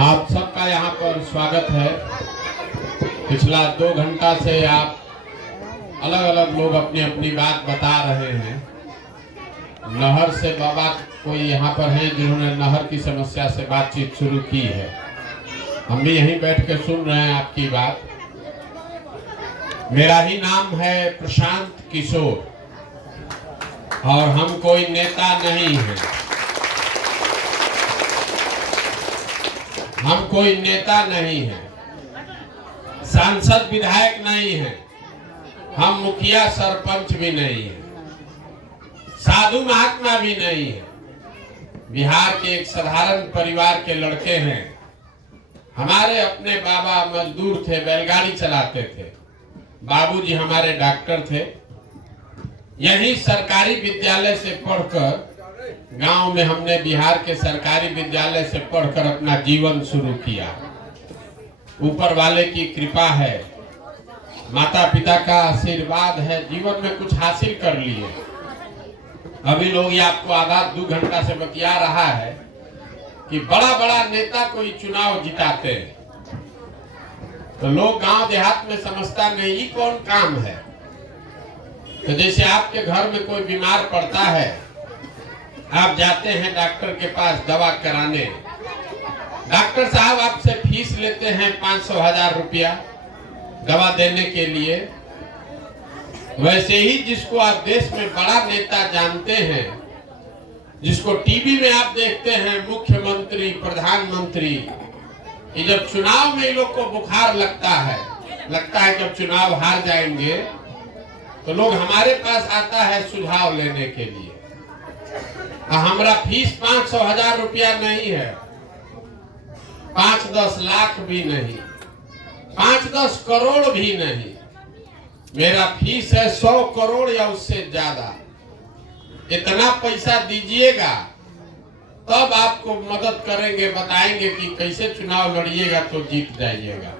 आप सबका यहाँ पर स्वागत है। पिछला 2 घंटा से आप अलग अलग लोग अपनी अपनी बात बता रहे हैं। नहर से बाबा कोई यहाँ पर हैं जिन्होंने नहर की समस्या से बातचीत शुरू की है। हम भी यहीं बैठ के सुन रहे हैं आपकी बात। मेरा ही नाम है प्रशांत किशोर और हम कोई नेता नहीं हैं। हम कोई नेता नहीं हैं, सांसद विधायक नहीं हैं, हम मुखिया सरपंच भी नहीं हैं, साधु महात्मा भी नहीं हैं। बिहार के एक साधारण परिवार के लड़के हैं। हमारे अपने बाबा मजदूर थे, बैलगाड़ी चलाते थे। बाबूजी हमारे डॉक्टर थे। यही सरकारी विद्यालय से पढ़कर गांव में हमने बिहार के सरकारी विद्यालय से पढ़कर अपना जीवन शुरू किया। ऊपर वाले की कृपा है, माता पिता का आशीर्वाद है, जीवन में कुछ हासिल कर लिए। अभी लोग ये आपको आधा 2 घंटा से बतिया रहा है कि बड़ा बड़ा नेता कोई चुनाव जिताते हैं, तो लोग गांव देहात में समझता नहीं ये कौन काम है। तो जैसे आपके घर में कोई बीमार पड़ता है, आप जाते हैं डॉक्टर के पास दवा कराने, डॉक्टर साहब आपसे फीस लेते हैं 500-1000 रुपया दवा देने के लिए। वैसे ही जिसको आप देश में बड़ा नेता जानते हैं, जिसको टीवी में आप देखते हैं मुख्यमंत्री, प्रधानमंत्री, कि जब चुनाव में लोग को बुखार लगता है जब चुनाव हार जाएंगे तो लोग हमारे पास आता है सुझाव लेने के लिए। हमारा फीस 500-1000 रुपया नहीं है, 5-10 लाख भी नहीं, 5-10 करोड़ भी नहीं। मेरा फीस है 100 करोड़ या उससे ज्यादा। इतना पैसा दीजिएगा तब आपको मदद करेंगे, बताएंगे कि कैसे चुनाव लड़िएगा तो जीत जाइएगा।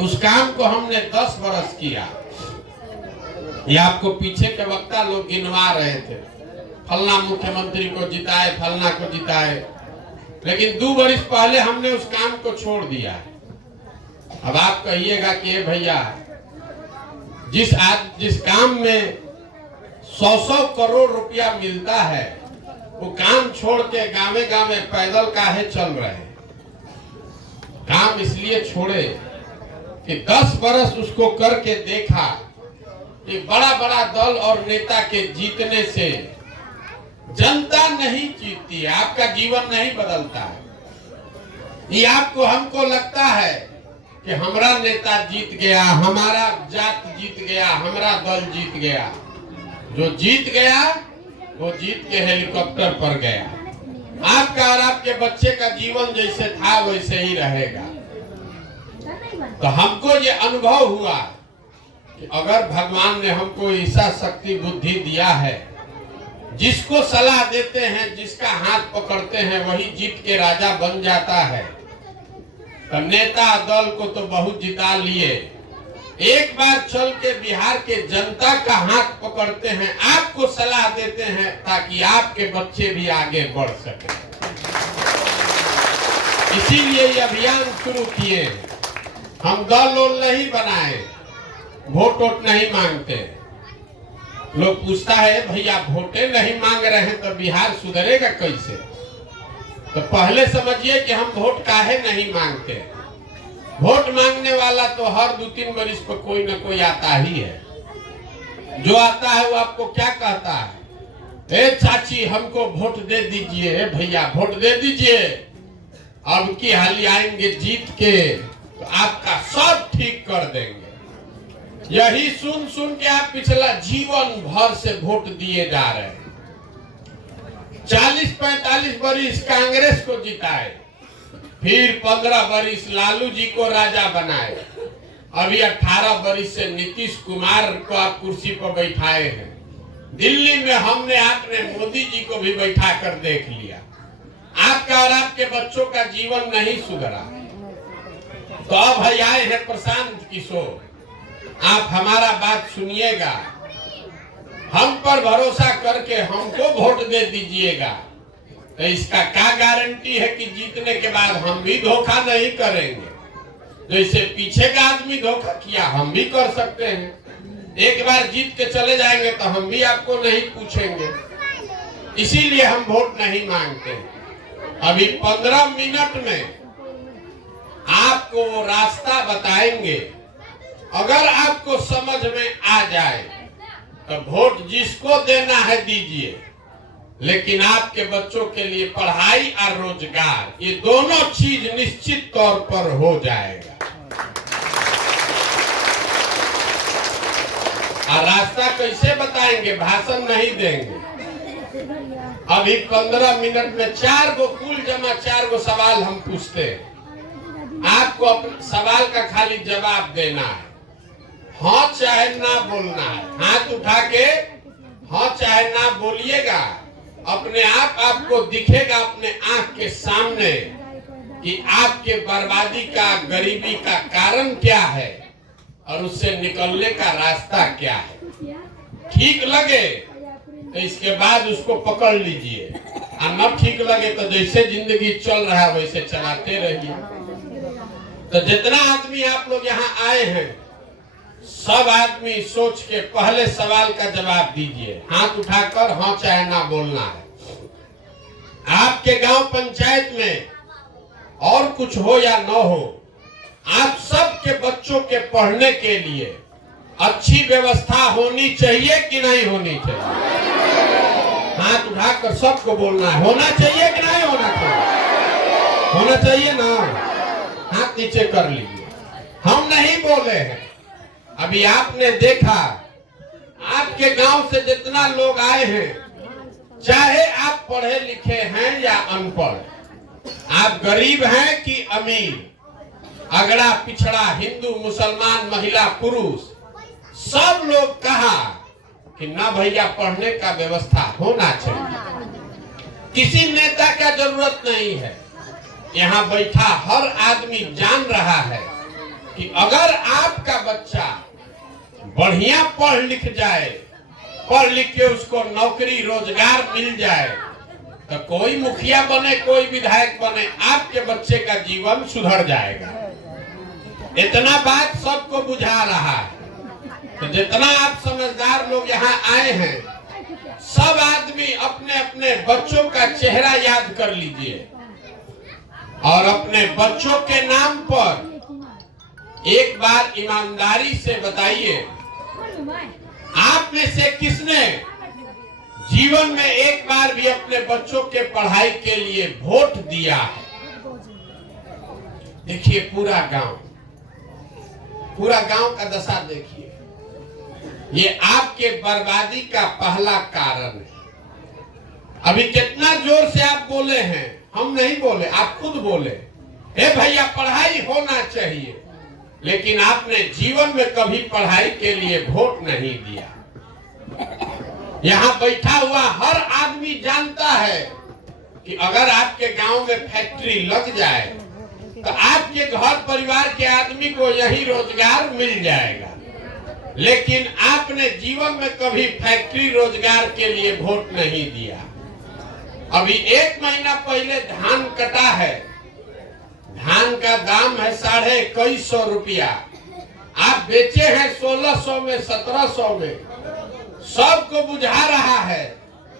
उस काम को हमने 10 बरस किया। ये आपको पीछे के वक्ता लोग गिनवा रहे थे, फलना मुख्यमंत्री को जिताए, फलना को जिताए, लेकिन 2 वर्ष पहले हमने उस काम को छोड़ दिया। अब आप कहिएगा कि भैया जिस काम में 100-100 करोड़ रुपया मिलता है, वो काम छोड़ के गावे गावे पैदल काहे चल रहे हैं। काम इसलिए छोड़े कि 10 बरस उसको करके देखा कि बड़ा बड़ा दल और नेता के जीतने से जनता नहीं जीतती है, आपका जीवन नहीं बदलता है। ये आपको हमको लगता है कि हमारा नेता जीत गया, हमारा जात जीत गया, हमारा दल जीत गया। जो जीत गया वो जीत के हेलीकॉप्टर पर गया। आपका और आपके बच्चे का जीवन जैसे था वैसे ही रहेगा। तो हमको ये अनुभव हुआ कि अगर भगवान ने हमको ऐसा शक्ति बुद्धि दिया है, जिसको सलाह देते हैं, जिसका हाथ पकड़ते हैं, वही जीत के राजा बन जाता है। तो नेता दल को तो बहुत जिता लिए, एक बार चल के बिहार के जनता का हाथ पकड़ते हैं, आपको सलाह देते हैं ताकि आपके बच्चे भी आगे बढ़ सके। इसीलिए ये अभियान शुरू किए। हम दल वोल नहीं बनाए, वोट नहीं मांगते। लोग पूछता है भैया वोटे नहीं मांग रहे हैं तो बिहार सुधरेगा कैसे। तो पहले समझिए कि हम वोट काहे नहीं मांगते। वोट मांगने वाला तो हर 2-3 वर्ष पर कोई न कोई आता ही है। जो आता है वो आपको क्या कहता है, ए चाची हमको वोट दे दीजिए, ए भैया वोट दे दीजिए, अब की हाली आएंगे जीत के तो आपका सब ठीक कर देंगे। यही सुन सुन के आप पिछला जीवन भर से वोट दिए जा रहे हैं। 40-45 वर्ष कांग्रेस को जिताए, फिर 15 वर्ष लालू जी को राजा बनाए, अभी 18 वर्ष से नीतीश कुमार को आप कुर्सी पर बैठाए हैं। दिल्ली में हमने आपने मोदी जी को भी बैठा कर देख लिया। आपका और आपके बच्चों का जीवन नहीं सुधरा। तो अब आए हैं प्रशांत किशोर, आप हमारा बात सुनिएगा, हम पर भरोसा करके हमको वोट दे दीजिएगा। तो इसका क्या गारंटी है कि जीतने के बाद हम भी धोखा नहीं करेंगे? जैसे पीछे का आदमी धोखा किया हम भी कर सकते हैं। एक बार जीत के चले जाएंगे तो हम भी आपको नहीं पूछेंगे, इसीलिए हम वोट नहीं मांगते। अभी 15 मिनट में आपको वो रास्ता बताएंगे। अगर आपको समझ में आ जाए तो वोट जिसको देना है दीजिए, लेकिन आपके बच्चों के लिए पढ़ाई और रोजगार, ये दोनों चीज निश्चित तौर पर हो जाएगा। और रास्ता कैसे बताएंगे? भाषण नहीं देंगे। अभी 15 मिनट में 4 गो कुल जमा 4 गो सवाल हम पूछते हैं। आपको अपने सवाल का खाली जवाब देना है, हाँ चाहे ना बोलना है। हाथ उठा के हाँ चाहे ना बोलिएगा, अपने आप आपको दिखेगा अपने आंख के सामने कि आपके बर्बादी का, गरीबी का कारण क्या है और उससे निकलने का रास्ता क्या है। ठीक लगे तो इसके बाद उसको पकड़ लीजिए, और न ठीक लगे तो जैसे जिंदगी चल रहा है वैसे चलाते रहिए। तो जितना आदमी आप लोग यहाँ आए हैं, सब आदमी सोच के पहले सवाल का जवाब दीजिए, हाथ उठाकर हाँ चाहे ना बोलना है। आपके गांव पंचायत में और कुछ हो या न हो, आप सबके बच्चों के पढ़ने के लिए अच्छी व्यवस्था होनी चाहिए कि नहीं होनी चाहिए? हाथ उठाकर सबको बोलना है, होना चाहिए कि नहीं होना चाहिए? होना चाहिए ना? हाथ नीचे कर लीजिए। हम नहीं बोले हैं। अभी आपने देखा, आपके गांव से जितना लोग आए हैं, चाहे आप पढ़े लिखे हैं या अनपढ़, आप गरीब हैं कि अमीर, अगड़ा पिछड़ा, हिंदू मुसलमान, महिला पुरुष, सब लोग कहा कि ना भैया पढ़ने का व्यवस्था होना चाहिए। किसी नेता का जरूरत नहीं है। यहाँ बैठा हर आदमी जान रहा है कि अगर आपका बच्चा बढ़िया पढ़ लिख जाए, पढ़ लिख के उसको नौकरी रोजगार मिल जाए, तो कोई मुखिया बने, कोई विधायक बने, आपके बच्चे का जीवन सुधर जाएगा। इतना बात सबको बुझा रहा है। तो जितना आप समझदार लोग यहाँ आए हैं, सब आदमी अपने अपने बच्चों का चेहरा याद कर लीजिए और अपने बच्चों के नाम पर एक बार ईमानदारी से बताइए, आप में से किसने जीवन में एक बार भी अपने बच्चों के पढ़ाई के लिए वोट दिया है? देखिए पूरा गांव का दशा देखिए। ये आपके बर्बादी का पहला कारण है। अभी कितना जोर से आप बोले हैं, हम नहीं बोले, आप खुद बोले, हे भैया पढ़ाई होना चाहिए, लेकिन आपने जीवन में कभी पढ़ाई के लिए वोट नहीं दिया। यहाँ बैठा हुआ हर आदमी जानता है कि अगर आपके गांव में फैक्ट्री लग जाए तो आपके घर परिवार के आदमी को यही रोजगार मिल जाएगा, लेकिन आपने जीवन में कभी फैक्ट्री रोजगार के लिए वोट नहीं दिया। अभी 1 महीना पहले धान कटा है, धान का दाम है 2150 रुपया, आप बेचे हैं 1600 में, 1700 में। सबको बुझा रहा है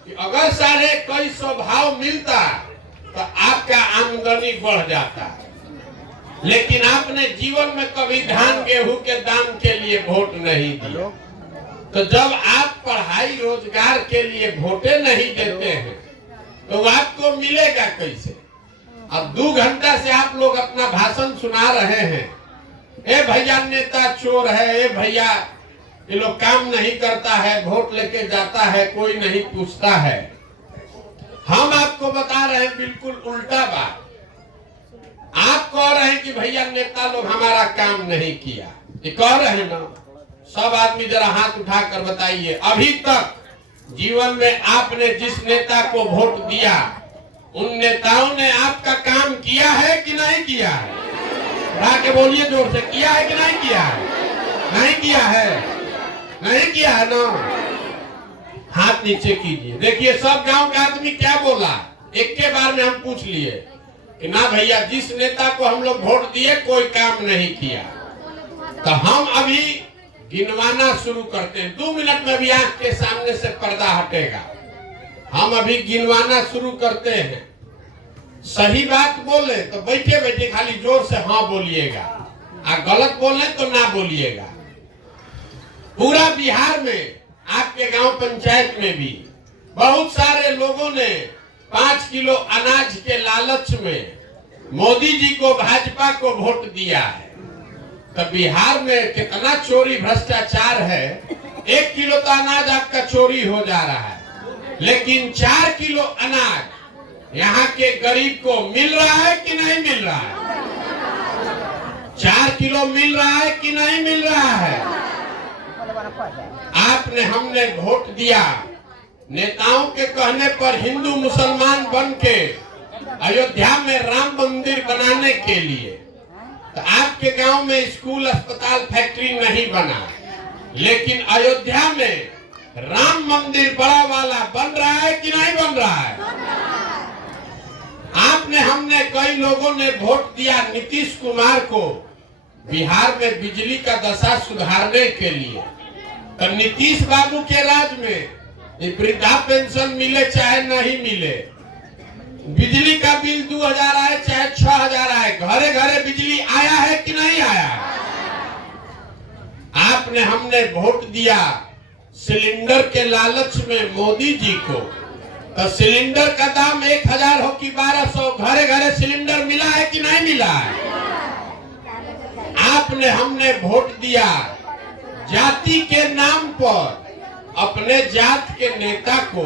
कि अगर 2150 भाव मिलता तो आपका आमदनी बढ़ जाता, लेकिन आपने जीवन में कभी धान गेहूं के दाम के लिए वोट नहीं दिया। तो जब आप पढ़ाई रोजगार के लिए वोटे नहीं देते हैं तो आपको मिलेगा कैसे? अब 2 घंटा से आप लोग अपना भाषण सुना रहे हैं, ए भैया नेता चोर है, ए भैया ये लोग काम नहीं करता है, वोट लेके जाता है, कोई नहीं पूछता है। हम आपको बता रहे हैं बिल्कुल उल्टा बात। आप कह रहे हैं कि भैया नेता लोग हमारा काम नहीं किया, ये कह रहे हैं ना? सब आदमी जरा हाथ उठाकर बताइए, अभी तक जीवन में आपने जिस नेता को वोट दिया, उन नेताओं ने आपका काम किया है कि नहीं किया है? उठा के बोलिए जोर से, किया है कि नहीं किया है? नहीं किया है, नहीं किया है ना? हाथ नीचे कीजिए। देखिए सब गांव का आदमी क्या बोला, एक के बार में हम पूछ लिए कि ना भैया, जिस नेता को हम लोग वोट दिए कोई काम नहीं किया। तो हम अभी गिनवाना शुरू करते हैं। 2 मिनट में भी आंख के सामने से पर्दा हटेगा। हम अभी गिनवाना शुरू करते हैं। सही बात बोले तो बैठे बैठे खाली जोर से हाँ बोलिएगा, और गलत बोले तो ना बोलिएगा। पूरा बिहार में, आपके गांव पंचायत में भी बहुत सारे लोगों ने 5 किलो अनाज के लालच में मोदी जी को, भाजपा को वोट दिया है। तो बिहार में कितना चोरी भ्रष्टाचार है। 1 किलो तो अनाज आपका चोरी हो जा रहा है, लेकिन 4 किलो अनाज यहाँ के गरीब को मिल रहा है कि नहीं मिल रहा है? 4 किलो मिल रहा है कि नहीं मिल रहा है? आपने, हमने वोट दिया नेताओं के कहने पर हिंदू मुसलमान बन के अयोध्या में राम मंदिर बनाने के लिए। तो आपके गांव में स्कूल, अस्पताल, फैक्ट्री नहीं बना, लेकिन अयोध्या में राम मंदिर बड़ा वाला बन रहा है कि नहीं बन रहा है? आपने, हमने, कई लोगों ने वोट दिया नीतीश कुमार को बिहार में बिजली का दशा सुधारने के लिए। तो नीतीश बाबू के राज में वृद्धा पेंशन मिले चाहे नहीं मिले, बिजली का बिल 2000 आए चाहे 6000 आए, घरे घरे बिजली आया है कि नहीं आया? आपने, हमने वोट दिया सिलेंडर के लालच में मोदी जी को। तो सिलेंडर का दाम 1000 हो कि 1200, घरे घरे सिलेंडर मिला है कि नहीं मिला है? आपने, हमने वोट दिया जाति के नाम पर अपने जात के नेता को।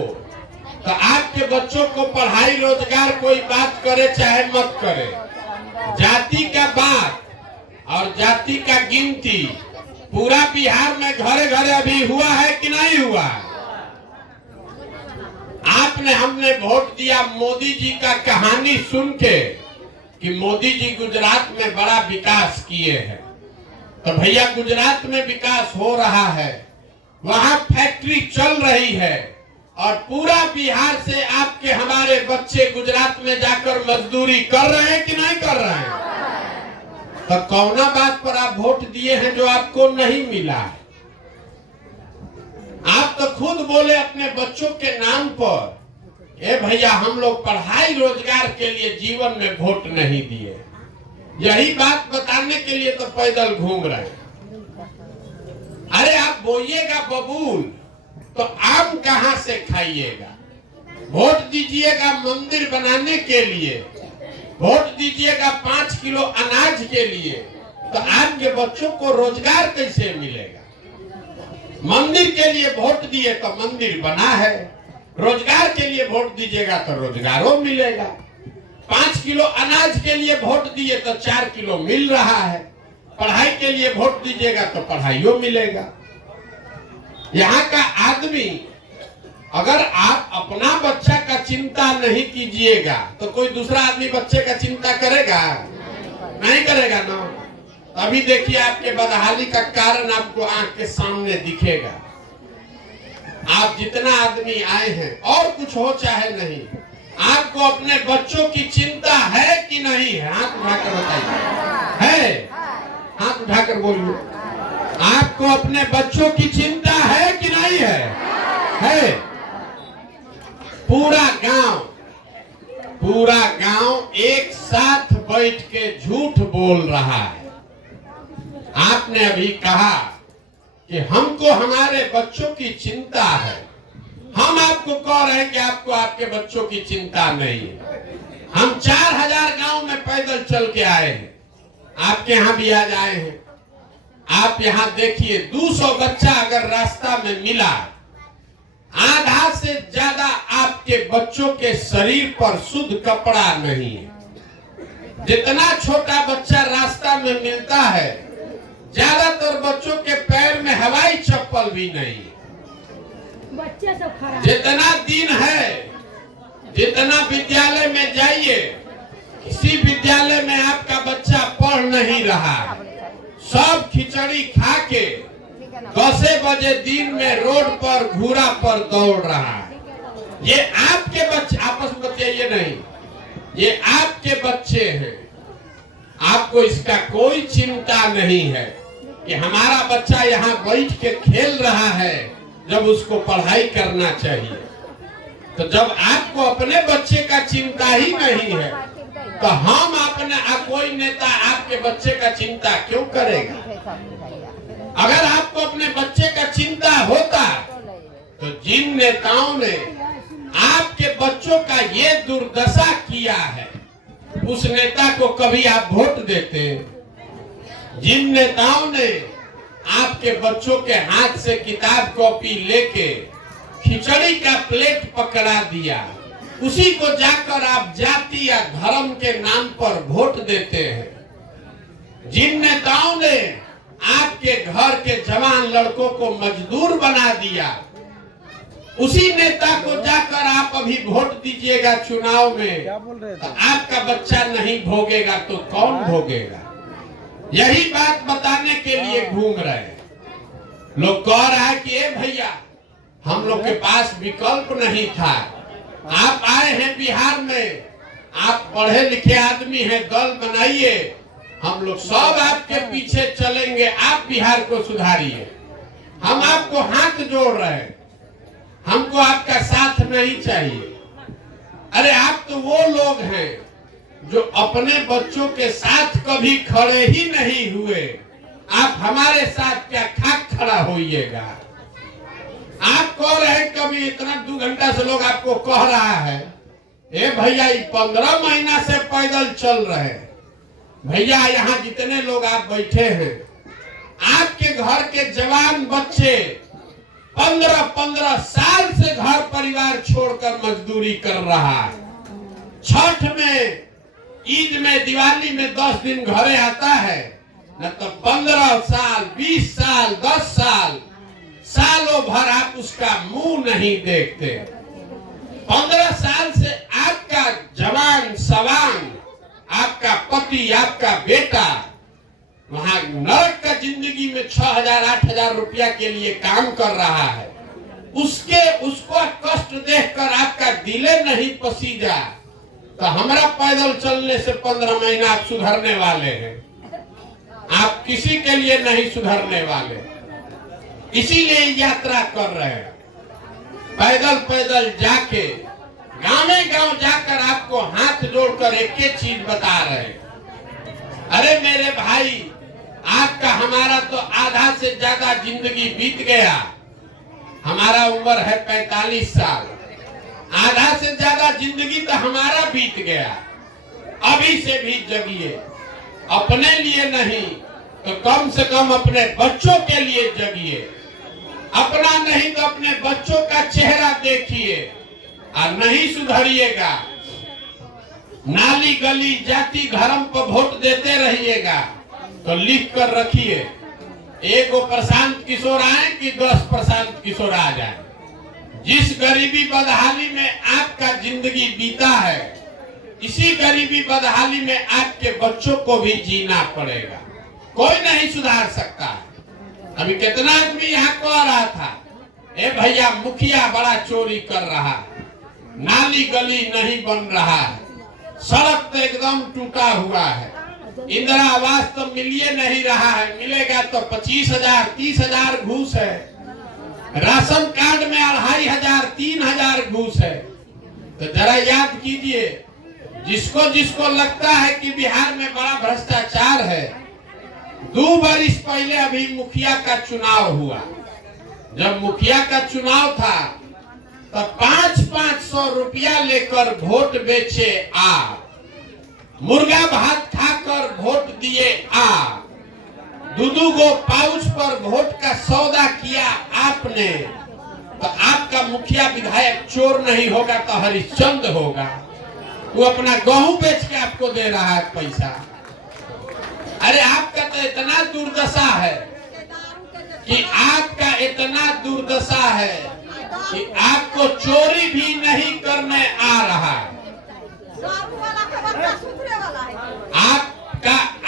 तो आपके बच्चों को पढ़ाई, रोजगार, कोई बात करे चाहे मत करे, जाति का बात और जाति का गिनती पूरा बिहार में घरे घरे अभी हुआ है कि नहीं हुआ? आपने, हमने वोट दिया मोदी जी का कहानी सुन के कि मोदी जी गुजरात में बड़ा विकास किए हैं। तो भैया, गुजरात में विकास हो रहा है, वहां फैक्ट्री चल रही है, और पूरा बिहार से आपके, हमारे बच्चे गुजरात में जाकर मजदूरी कर रहे हैं कि नहीं कर रहे हैं? तो कौना बात पर आप वोट दिए हैं जो आपको नहीं मिला है? आप तो खुद बोले अपने बच्चों के नाम पर, ए भैया, हम लोग पढ़ाई, रोजगार के लिए जीवन में वोट नहीं दिए। यही बात बताने के लिए तो पैदल घूम रहे हैं। अरे आप बोइएगा बबूल तो आम कहां से खाइएगा? वोट दीजिएगा मंदिर बनाने के लिए, वोट दीजिएगा 5 किलो अनाज के लिए, तो आपके बच्चों को रोजगार कैसे मिलेगा? मंदिर के लिए वोट दिए तो मंदिर बना है, रोजगार के लिए वोट दीजिएगा तो रोजगारों मिलेगा। 5 किलो अनाज के लिए वोट दिए तो 4 किलो मिल रहा है, पढ़ाई के लिए वोट दीजिएगा तो पढ़ाइयों मिलेगा। यहाँ का आदमी, अगर आप अपना बच्चा का चिंता नहीं कीजिएगा तो कोई दूसरा आदमी बच्चे का चिंता करेगा? नहीं करेगा ना। अभी देखिए, आपके बदहाली का कारण आपको आंख के सामने दिखेगा। आप जितना आदमी आए हैं, और कुछ हो चाहे नहीं, आपको अपने बच्चों की चिंता है कि नहीं है? हाथ उठाकर बताइए। है? हाथ उठाकर बोलिए। आपको अपने बच्चों की चिंता है कि नहीं है? है। पूरा गांव एक साथ बैठ के झूठ बोल रहा है। आपने अभी कहा कि हमको हमारे बच्चों की चिंता है। हम आपको कह रहे हैं कि आपको आपके बच्चों की चिंता नहीं है। हम 4000 गांव में पैदल चल के आए हैं, आपके यहाँ भी आज आए हैं। आप यहाँ देखिए, 200 बच्चा अगर रास्ता में मिला, आधा से ज्यादा आपके बच्चों के शरीर पर शुद्ध कपड़ा नहीं है। जितना छोटा बच्चा रास्ता में मिलता है, ज्यादातर बच्चों के पैर में हवाई चप्पल भी नहीं। बच्चे सब खराब। जितना दिन है, जितना विद्यालय में जाइए, किसी विद्यालय में आपका बच्चा पढ़ नहीं रहा। सब खिचड़ी खा के 10 बजे दिन में रोड पर घूरा पर दौड़ रहा है। ये आपके बच्चे आपस में बतियाइए नहीं, ये आपके बच्चे हैं। आपको इसका कोई चिंता नहीं है कि हमारा बच्चा यहाँ बैठ के खेल रहा है जब उसको पढ़ाई करना चाहिए। तो जब आपको अपने बच्चे का चिंता ही नहीं है तो हम अपने कोई नेता आपके बच्चे का चिंता क्यों करेगा? अगर आपको अपने बच्चे का चिंता होता तो जिन नेताओं ने आपके बच्चों का ये दुर्दशा किया है उस नेता को कभी आप वोट देते? जिन नेताओं ने आपके बच्चों के हाथ से किताब कॉपी लेके खिचड़ी का प्लेट पकड़ा दिया, उसी को जाकर आप जाति या धर्म के नाम पर वोट देते हैं। जिन नेताओं ने आपके घर के जवान लड़कों को मजदूर बना दिया, उसी नेता को जाकर आप अभी वोट दीजिएगा चुनाव में। तो आपका बच्चा नहीं भोगेगा तो कौन भोगेगा? यही बात बताने के लिए घूम रहे हैं। लोग कह रहा है कि ए भैया, हम लोग के पास विकल्प नहीं था, आप आए हैं बिहार में, आप पढ़े लिखे आदमी हैं, दल बनाइए, हम लोग सब आपके पीछे चलेंगे, आप बिहार को सुधारिए। हम आपको हाथ जोड़ रहे हैं, हमको आपका साथ नहीं चाहिए। अरे आप तो वो लोग हैं जो अपने बच्चों के साथ कभी खड़े ही नहीं हुए, आप हमारे साथ क्या खाक खड़ा होइएगा? आप कह रहे हैं कभी इतना 2 घंटा से लोग आपको कह रहा है, ए भैया 15 महीना से पैदल चल रहे। भैया यहाँ जितने लोग आप बैठे हैं, आपके घर के जवान बच्चे 15-15 साल से घर परिवार छोड़कर मजदूरी कर रहा है। छठ में, ईद में, दिवाली में 10 दिन घरे आता है, न तो 15 साल, 20 साल, 10 साल, सालों भर आप उसका मुंह नहीं देखते। 15 साल से आपका जवान सवान, आपका पति, आपका बेटा वहां नरक का जिंदगी में 6,000-8,000 रुपया के लिए काम कर रहा है। उसको कष्ट देखकर आपका दिले नहीं पसीजा, तो हमारा पैदल चलने से 15 महीना आप सुधरने वाले हैं? आप किसी के लिए नहीं सुधरने वाले, इसीलिए यात्रा कर रहे हैं। पैदल पैदल जाके गाँव जाकर आपको हाथ जोड़कर एक एक चीज बता रहे हैं। अरे मेरे भाई, आपका हमारा तो आधा से ज्यादा जिंदगी बीत गया। हमारा उम्र है 45 साल, आधा से ज्यादा जिंदगी तो हमारा बीत गया। अभी से भी जगिए, अपने लिए नहीं तो कम से कम अपने बच्चों के लिए जगिए। अपना नहीं तो अपने बच्चों का चेहरा देखिए, और नहीं सुधरिएगा, नाली गली जाति धर्म पर वोट देते रहिएगा तो लिख कर रखिए, एक प्रशांत किशोर आए कि 10 प्रशांत किशोर आ जाए। जिस गरीबी बदहाली में आपका जिंदगी बीता है, इसी गरीबी बदहाली में आपके बच्चों को भी जीना पड़ेगा। कोई नहीं सुधार सकता। अभी कितना आदमी यहाँ कह रहा था, ए भैया मुखिया बड़ा चोरी कर रहा है, नाली गली नहीं बन रहा है, सड़क तो एकदम टूटा हुआ है, इंदिरा आवास तो मिलिए नहीं रहा है, मिलेगा तो 25,000 30,000 घूस है, राशन कार्ड में 2,500 3,000 घूस है। तो जरा याद कीजिए, जिसको जिसको लगता है कि बिहार में बड़ा भ्रष्टाचार है, 2 बरिस पहले अभी मुखिया का चुनाव हुआ। जब मुखिया का चुनाव था तो 500-500 रुपया लेकर वोट बेचे आप, मुर्गा भात खाकर वोट दिए आप, 2-2 गो पाउच पर वोट का सौदा किया आपने। तो आपका मुखिया विधायक चोर नहीं होगा तो हरिश्चंद्र होगा। वो अपना गेहूं बेच के आपको दे रहा है पैसा। अरे आपका तो इतना दुर्दशा है कि आपका इतना दुर्दशा है कि आपको चोरी भी नहीं करने आ रहा है।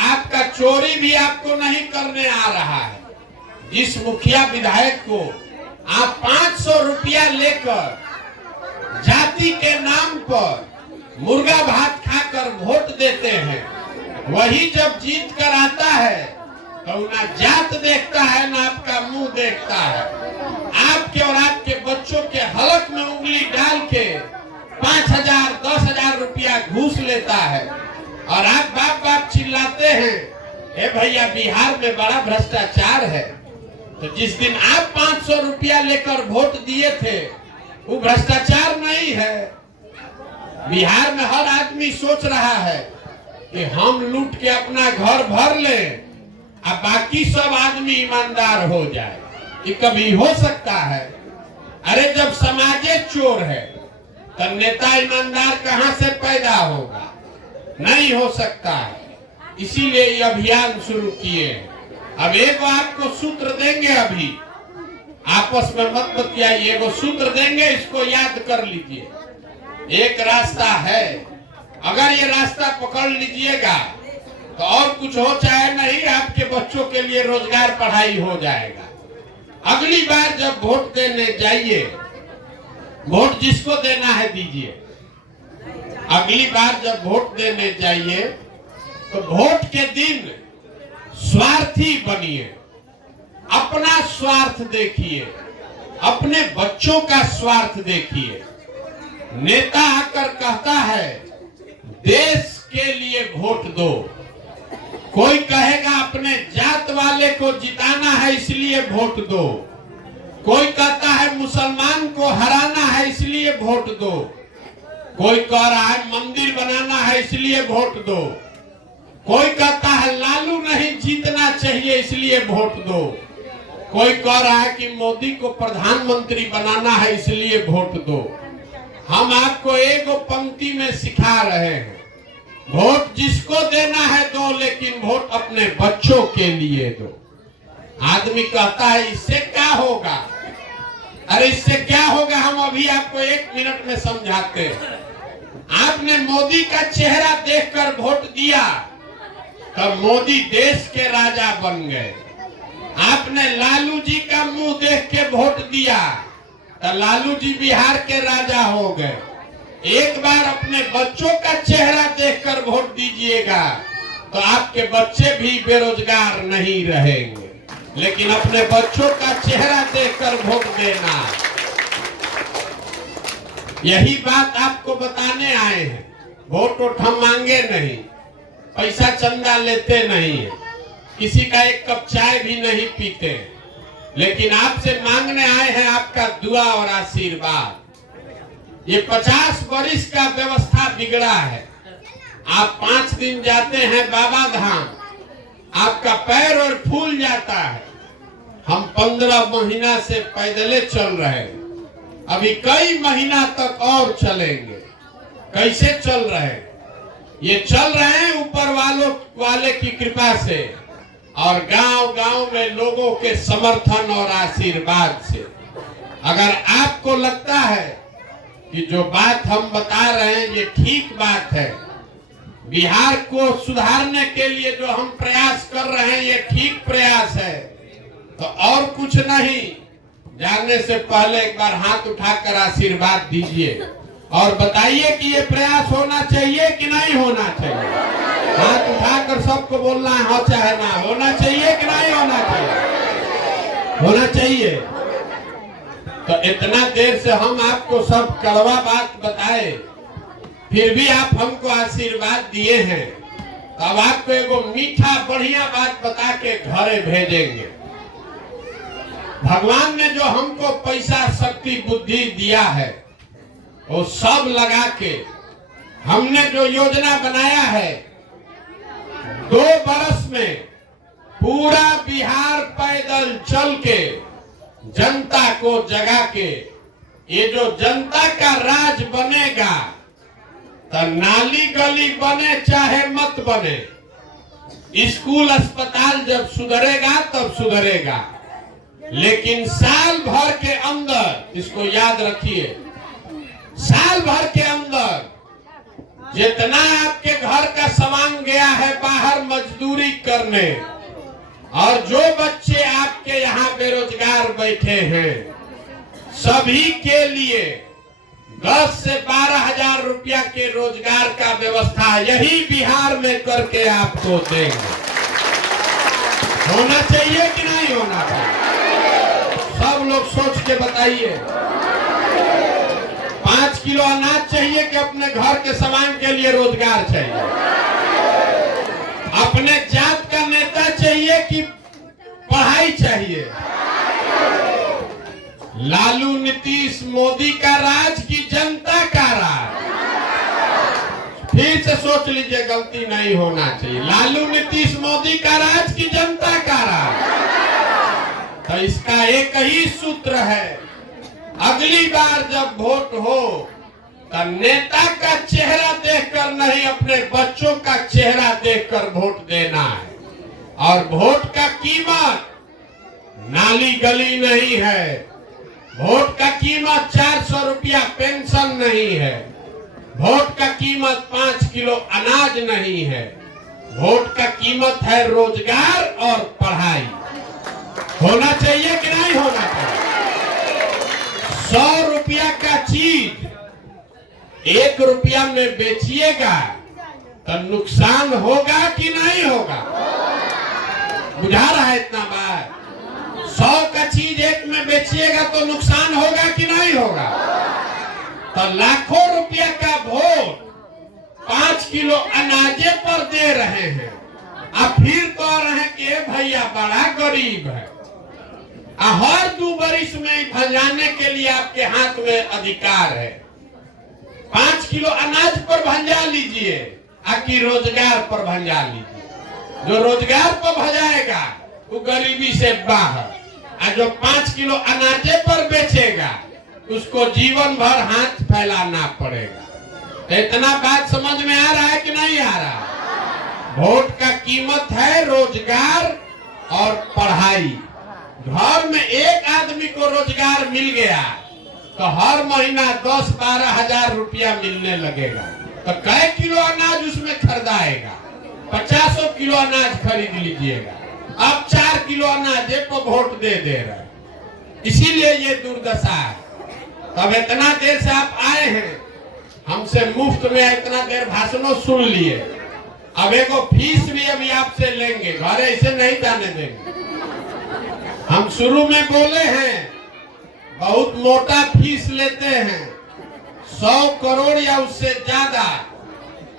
आपका चोरी भी आपको नहीं करने आ रहा है। जिस मुखिया विधायक को आप 500 रुपया लेकर जाति के नाम पर मुर्गा भात खाकर वोट देते हैं, वही जब जीत कर आता है तो ना जात देखता है ना आपका मुंह देखता है। आपके और आपके बच्चों के हलक में उंगली डाल के 5,000 10,000 रुपया घूस लेता है और आप बाप बाप चिल्लाते हैं, ए भैया बिहार में बड़ा भ्रष्टाचार है। तो जिस दिन आप 500 रुपया लेकर वोट दिए थे वो भ्रष्टाचार नहीं है। बिहार में हर आदमी सोच रहा है कि हम लूट के अपना घर भर लें और बाकी सब आदमी ईमानदार हो जाए। ये कभी हो सकता है? अरे जब समाजे चोर है तो नेता ईमानदार कहां से पैदा होगा? नहीं हो सकता है। इसीलिए ये अभियान शुरू किए। अब एक आपको सूत्र देंगे, अभी आपस में मत बतियाइए, एगो सूत्र देंगे, इसको याद कर लीजिए। एक रास्ता है, अगर ये रास्ता पकड़ लीजिएगा तो और कुछ हो चाहे नहीं, आपके बच्चों के लिए रोजगार पढ़ाई हो जाएगा। अगली बार जब वोट देने जाइए, वोट जिसको देना है दीजिए। अगली बार जब वोट देने जाइए तो वोट के दिन स्वार्थी बनिए, अपना स्वार्थ देखिए, अपने बच्चों का स्वार्थ देखिए। नेता आकर कहता है देश के लिए वोट दो, कोई कहेगा अपने जात वाले को जिताना है इसलिए वोट दो, कोई कहता है मुसलमान को हराना है इसलिए वोट दो, कोई कह रहा है मंदिर बनाना है इसलिए वोट दो, कोई कहता है लालू नहीं जीतना चाहिए इसलिए वोट दो, कोई कह रहा है कि मोदी को प्रधानमंत्री बनाना है इसलिए वोट दो। हम आपको एक पंक्ति में सिखा रहे हैं, वोट जिसको देना है दो, लेकिन वोट अपने बच्चों के लिए दो। आदमी कहता है इससे क्या होगा? अरे इससे क्या होगा हम अभी आपको 1 मिनट में समझाते हैं। आपने मोदी का चेहरा देखकर वोट दिया तो मोदी देश के राजा बन गए। आपने लालू जी का मुंह देख के वोट दिया तो लालू जी बिहार के राजा हो गए। एक बार अपने बच्चों का चेहरा देखकर वोट दीजिएगा तो आपके बच्चे भी बेरोजगार नहीं रहेंगे, लेकिन अपने बच्चों का चेहरा देखकर वोट देना। यही बात आपको बताने आए हैं। वोट हम मांगे नहीं, पैसा चंदा लेते नहीं, किसी का एक कप चाय भी नहीं पीते, लेकिन आपसे मांगने आए हैं आपका दुआ और आशीर्वाद। ये 50 वर्ष का व्यवस्था बिगड़ा है। आप 5 दिन जाते हैं बाबा धाम, आपका पैर और फूल जाता है। हम 15 महीना से पैदले चल रहे हैं, अभी कई महीना तक और चलेंगे। कैसे चल रहे हैं? ये चल रहे हैं ऊपर वाले की कृपा से और गांव-गांव में लोगों के समर्थन और आशीर्वाद से। अगर आपको लगता है कि जो बात हम बता रहे हैं ये ठीक बात है, बिहार को सुधारने के लिए जो हम प्रयास कर रहे हैं ये ठीक प्रयास है, तो और कुछ नहीं, जानने से पहले एक बार हाथ उठाकर आशीर्वाद दीजिए और बताइए कि ये प्रयास होना चाहिए कि नहीं होना चाहिए। हाथ उठाकर सबको बोलना है, हो चाहे ना, होना चाहिए कि नहीं होना चाहिए? होना चाहिए। तो इतना देर से हम आपको सब कड़वा बात बताए, फिर भी आप हमको आशीर्वाद दिए हैं, तो अब आपको एगो मीठा बढ़िया बात बता के घरे भेजेंगे। भगवान ने जो हमको पैसा शक्ति बुद्धि दिया है वो सब लगा के हमने जो योजना बनाया है, 2 बरस में पूरा बिहार पैदल चल के जनता को जगा के, ये जो जनता का राज बनेगा, तो नाली गली बने चाहे मत बने, स्कूल अस्पताल जब सुधरेगा तब सुधरेगा, लेकिन साल भर के अंदर, इसको याद रखिए, साल भर के अंदर जितना आपके घर का सामान गया है बाहर मजदूरी करने, और जो बच्चे आपके यहाँ बेरोजगार बैठे हैं, सभी के लिए 10 से 12,000 रुपया के रोजगार का व्यवस्था यही बिहार में करके आपको देंगे। होना चाहिए कि नहीं होना चाहिए? सब लोग सोच के बताइए। 5 किलो अनाज चाहिए कि अपने घर के सामान के लिए रोजगार चाहिए? अपने जात का नेता चाहिए कि पढ़ाई चाहिए? लालू नीतीश मोदी का राज की जनता का राज? फिर से सोच लीजिए, गलती नहीं होना चाहिए। लालू नीतीश मोदी का राज की जनता का राज? तो इसका एक ही सूत्र है, अगली बार जब वोट हो तो नेता का चेहरा देखकर नहीं, अपने बच्चों का चेहरा देखकर वोट देना है। और वोट का कीमत नाली गली नहीं है, वोट का कीमत 400 रुपया पेंशन नहीं है, वोट का कीमत 5 किलो अनाज नहीं है, वोट का कीमत है रोजगार और पढ़ाई। होना चाहिए कि नहीं होना चाहिए? 100 रुपया का चीज 1 रुपया में बेचिएगा तो नुकसान होगा कि नहीं होगा? बुझा रहा है इतना बात? 100 का चीज 1 में बेचिएगा तो नुकसान होगा कि नहीं होगा? तो लाखों रुपया का वोट 5 किलो अनाजे पर दे रहे हैं। अब फिर कह रहे हैं कि भैया बड़ा गरीब है। हर 2 बरिस में भंजाने के लिए आपके हाथ में अधिकार है। 5 किलो अनाज पर भंजा लीजिए, आकि रोजगार पर भंजा लीजिए। जो रोजगार पर भंजाएगा वो गरीबी से बाहर, और जो 5 किलो अनाजे पर बेचेगा उसको जीवन भर हाथ फैलाना पड़ेगा। तो इतना बात समझ में आ रहा है कि नहीं आ रहा? वोट का कीमत है रोजगार और पढ़ाई। घर में एक आदमी को रोजगार मिल गया तो हर महीना 10-12 हजार रुपया मिलने लगेगा। तो कै किलो अनाज उसमें खरीदाएगा? 50 किलो अनाज खरीद लीजिएगा। अब 4 किलो अनाज को वोट दे रहे हैं। इसीलिए ये दुर्दशा है। तब इतना देर से आप आए हैं, हमसे मुफ्त में इतना देर भाषणों सुन लिए। अब एगो फीस भी अभी आपसे लेंगे, घर ऐसे नहीं जाने देंगे। हम शुरू में बोले हैं बहुत मोटा फीस लेते हैं, 100 करोड़ या उससे ज्यादा।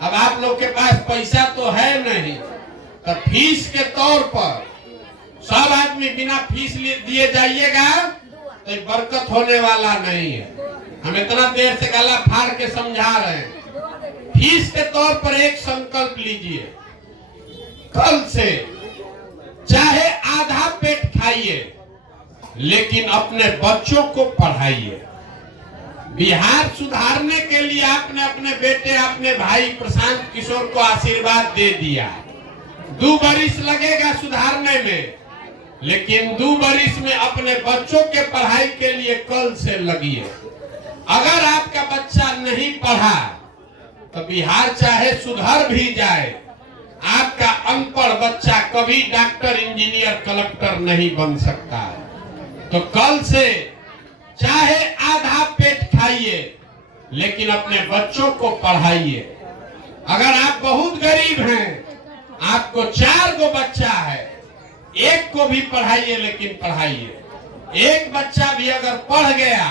अब आप लोग के पास पैसा तो है नहीं, तो फीस के तौर पर सब आदमी बिना फीस दिए जाइएगा तो बरकत होने वाला नहीं है। हम इतना देर से गला फाड़ के समझा रहे हैं। फीस के तौर पर एक संकल्प लीजिए, कल से चाहे आधा पेट खाइए लेकिन अपने बच्चों को पढ़ाइए। बिहार सुधारने के लिए आपने अपने बेटे, अपने भाई प्रशांत किशोर को आशीर्वाद दे दिया। 2 बरिस लगेगा सुधारने में, लेकिन 2 बरिस में अपने बच्चों के पढ़ाई के लिए कल से लगिए। अगर आपका बच्चा नहीं पढ़ा तो बिहार चाहे सुधर भी जाए, आपका अनपढ़ बच्चा कभी डॉक्टर, इंजीनियर, कलेक्टर नहीं बन सकता है। तो कल से चाहे आधा पेट खाइए लेकिन अपने बच्चों को पढ़ाइए। अगर आप बहुत गरीब हैं, आपको 4 गो बच्चा है, 1 को भी पढ़ाइए, लेकिन पढ़ाइए। एक बच्चा भी अगर पढ़ गया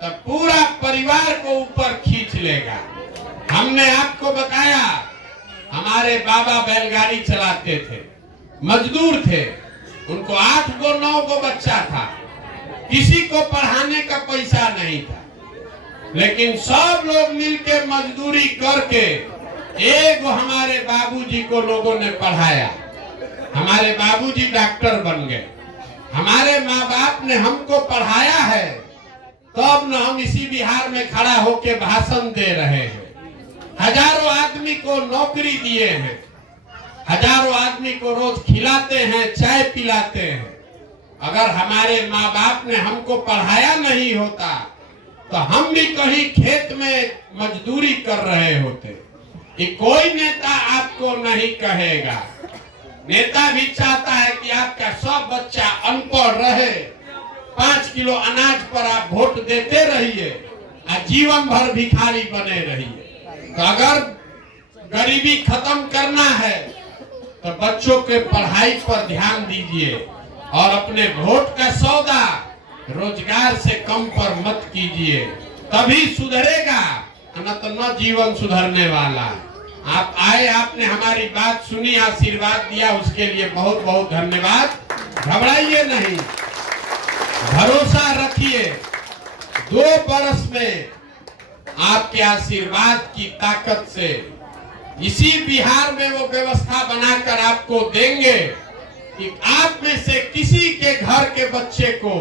तो पूरा परिवार को ऊपर खींच लेगा। हमने आपको बताया, हमारे बाबा बैलगाड़ी चलाते थे, मजदूर थे, उनको 8 गो 9 गो बच्चा था, किसी को पढ़ाने का पैसा नहीं था, लेकिन सब लोग मिलकर मजदूरी करके एक हमारे बाबूजी को लोगों ने पढ़ाया। हमारे बाबूजी डॉक्टर बन गए। हमारे माँ बाप ने हमको पढ़ाया है, तब न हम इसी बिहार में खड़ा होके भाषण दे रहे हैं। हजारों आदमी को नौकरी दिए हैं, हजारों आदमी को रोज खिलाते हैं, चाय पिलाते हैं। अगर हमारे माँ बाप ने हमको पढ़ाया नहीं होता तो हम भी कहीं खेत में मजदूरी कर रहे होते। कि कोई नेता आपको नहीं कहेगा। नेता भी चाहता है कि आपका सब बच्चा अनपढ़ रहे, 5 किलो अनाज पर आप वोट देते रहिए, जीवन भर भिखारी बने रहिए। तो अगर गरीबी खत्म करना है तो बच्चों के पढ़ाई पर ध्यान दीजिए और अपने वोट का सौदा रोजगार से कम पर मत कीजिए, तभी सुधरेगा, न तो न जीवन सुधरने वाला। आप आए, आपने हमारी बात सुनी, आशीर्वाद दिया, उसके लिए बहुत बहुत धन्यवाद। घबराइए नहीं, भरोसा रखिए। 2 बरस में आपके आशीर्वाद की ताकत से इसी बिहार में वो व्यवस्था बनाकर आपको देंगे कि आप में से किसी के घर के बच्चे को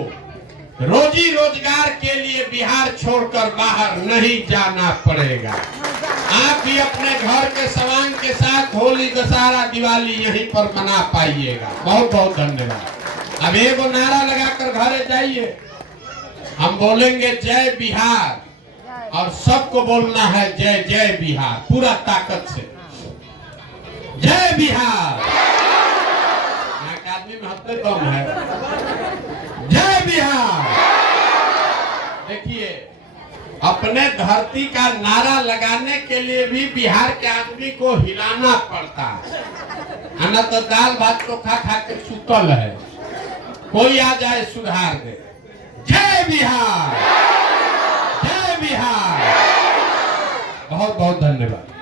रोजी रोजगार के लिए बिहार छोड़कर बाहर नहीं जाना पड़ेगा। आप भी अपने घर के सामान के साथ होली, दशहरा, दिवाली यहीं पर मना पाइएगा। बहुत बहुत धन्यवाद। अब एक नारा लगाकर घरे जाइए। हम बोलेंगे जय बिहार और सबको बोलना है जय जय बिहार, पूरा ताकत से। जय बिहार। एक आदमी में हफ्ते कम है। जय बिहार। देखिए, अपने धरती का नारा लगाने के लिए भी बिहार के आदमी को हिलाना पड़ता है, न तो दाल भात को खा खा के सुतल है। कोई आ जाए सुधार दे। जय बिहार, जय बिहार। बहुत बहुत धन्यवाद।